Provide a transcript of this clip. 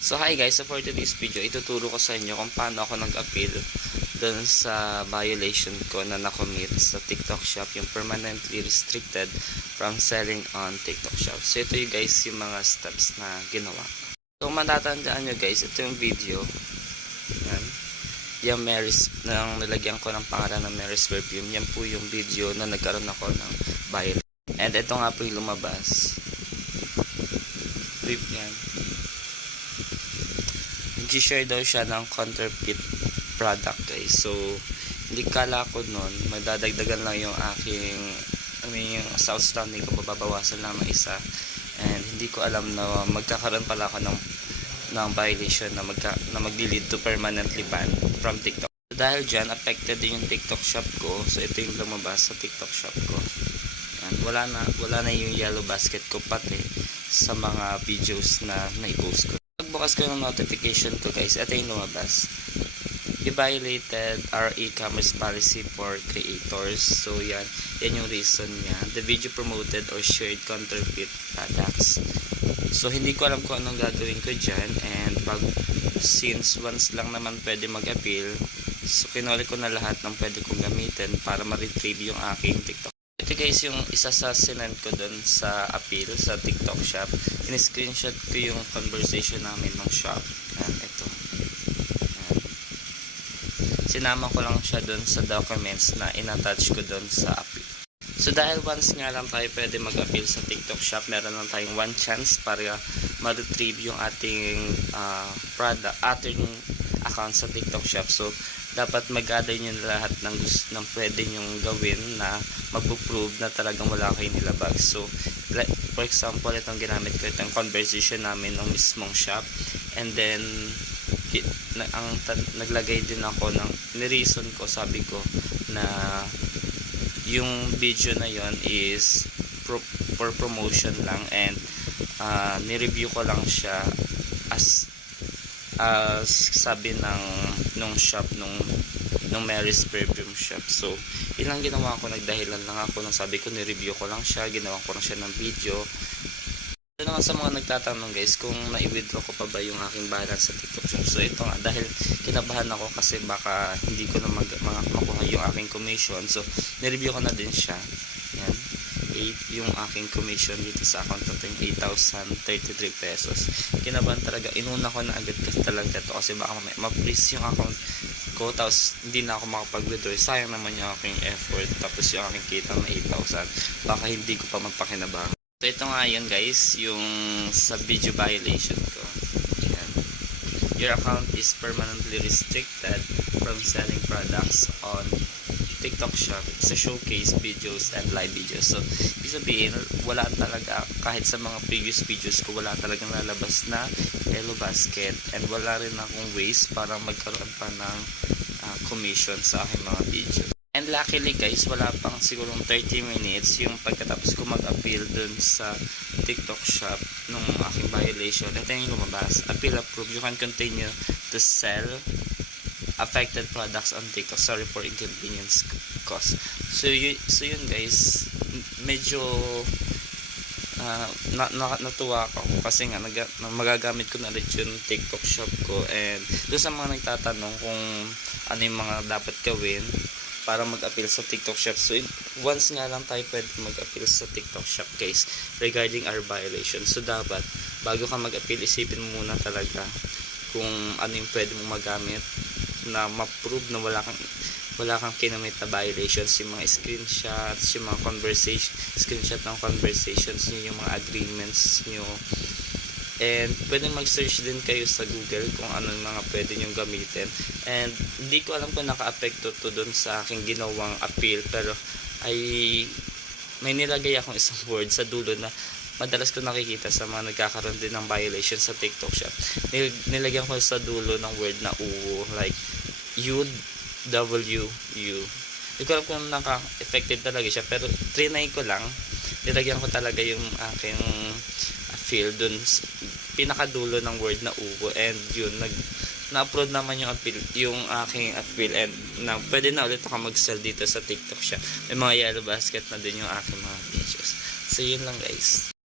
So hi guys, so for today's video, ituturo ko sa inyo kung paano ako nag-appeal dun sa violation ko na nakommit sa TikTok Shop, yung permanently restricted from selling on TikTok Shop. So ito yung guys yung mga steps na ginawa. So matatandaan nyo guys, ito yung video. Yan. Yung Mary's, nang nilagyan ko ng pangalan ng Mary's Perfume, yan po yung video na nagkaroon ako ng violation. And ito nga po yung lumabas. Flip yan. Nag-share daw siya ng counterfeit product guys. So, hindi kala ko nun, madadagdagan lang yung aking, yung sa outstanding ko, mababawasan lang ng isa. And hindi ko alam na magkakaroon pala ako ng violation na magli-lead to permanently ban from TikTok. So, dahil dyan, affected din yung TikTok shop ko. So, ito yung lumabas sa TikTok shop ko. Yan. Wala na yung yellow basket ko pati sa mga videos na nai-post ko. Pagbukas ko ng notification ko guys, ito yung lumabas. You violated our e-commerce policy for creators. So yan yung reason niya. The video promoted or shared counterfeit products. So hindi ko alam kung anong gagawin ko dyan. And since once lang naman pwede mag-appeal, so kinuli ko na lahat ng pwede kong gamitin para ma-retrieve yung aking TikTok. Ito guys yung isa sa sinend ko dun sa appeal sa TikTok shop. In-screenshot ko yung conversation namin ng shop. Yan, ito. Yan. Sinama ko lang siya dun sa documents na in-attach ko dun sa appeal. So dahil once nga lang tayo pwede mag-appeal sa TikTok shop, meron lang tayong one chance para ma-retrieve yung ating ating account sa TikTok shop. So dapat mag-gather nyo lahat ng pwede nyong gawin na magpo-prove na talagang wala kayo nilabag. So, for example, itong ginamit ko, itong conversation namin ng mismong shop. And then, naglagay din ako ng nireason ko, sabi ko, na yung video na yon is for promotion lang and ni-review ko lang siya as sabi nung shop nung Mary's Perfume shop. So ilang ginawa ko, nagdahilan lang ako nung sabi ko ni-review ko lang siya, ginawa ko lang siya ng video. Ito naman sa mga nagtatanong guys kung na-withdraw ko pa ba yung aking balance sa TikTok shop. So ito nga, dahil kinabahan ako kasi baka hindi ko na makuha yung aking commission. So ni-review ko na din siya. Yan. Yung aking commission dito sa account ko, yung 8,033 pesos. Kinabahan talaga, inuna ko na agad kasi talaga ito kasi baka ma-freeze yung account ko tapos hindi na ako makapag-withdraw. Sayang naman yung aking effort tapos yung aking kita na 8,000, baka hindi ko pa magpakinabahan. So ito nga yun guys, yung sa video violation ko. Yan. Your account is permanently restricted from selling products on TikTok shop sa showcase videos and live videos. So, ibig sabihin, wala talaga, kahit sa mga previous videos ko, wala talagang lalabas na yellow basket and wala rin akong ways para magkaroon pa ng commission sa aking mga video. And luckily guys, wala pang sigurong 30 minutes yung pagkatapos ko mag-appeal dun sa TikTok shop nung aking violation. Ito yung lumabas. Appeal approved. You can continue to sell affected products on TikTok. Sorry for inconvenience cost. So yun guys, medyo natuwa ako kasi nga magagamit ko na rin yung TikTok shop ko. And doon sa mga nagtatanong kung ano yung mga dapat gawin para mag-appeal sa TikTok shop. So once nga lang tayo pwede mag-appeal sa TikTok shop guys regarding our violation. So dapat bago ka mag-appeal, isipin mo muna talaga kung ano yung pwede mong magamit na ma-prove na wala kang kinamit na violations, yung mga screenshots, yung mga screenshot ng conversations nyo, yung mga agreements nyo. And pwede mag-search din kayo sa Google kung ano yung mga pwede nyong gamitin. And hindi ko alam kung naka-apekto to dun sa aking ginawang appeal, pero may nilagay akong isang word sa dulo na madalas ko nakikita sa mga nagkakaroon din ng violation sa TikTok shop. Nilagyan ko sa dulo ng word na uwo, like UWU. Hindi ko alam kung naka-effective talaga siya, pero trinay ko lang. Nilagyan ko talaga yung aking field dun pinakadulo ng word na uwo, and yun, na-upload naman yung aking appeal, and pwede na ulit ako mag-sell dito sa TikTok shop. May mga yellow basket na din yung aking mga videos. So yun lang guys.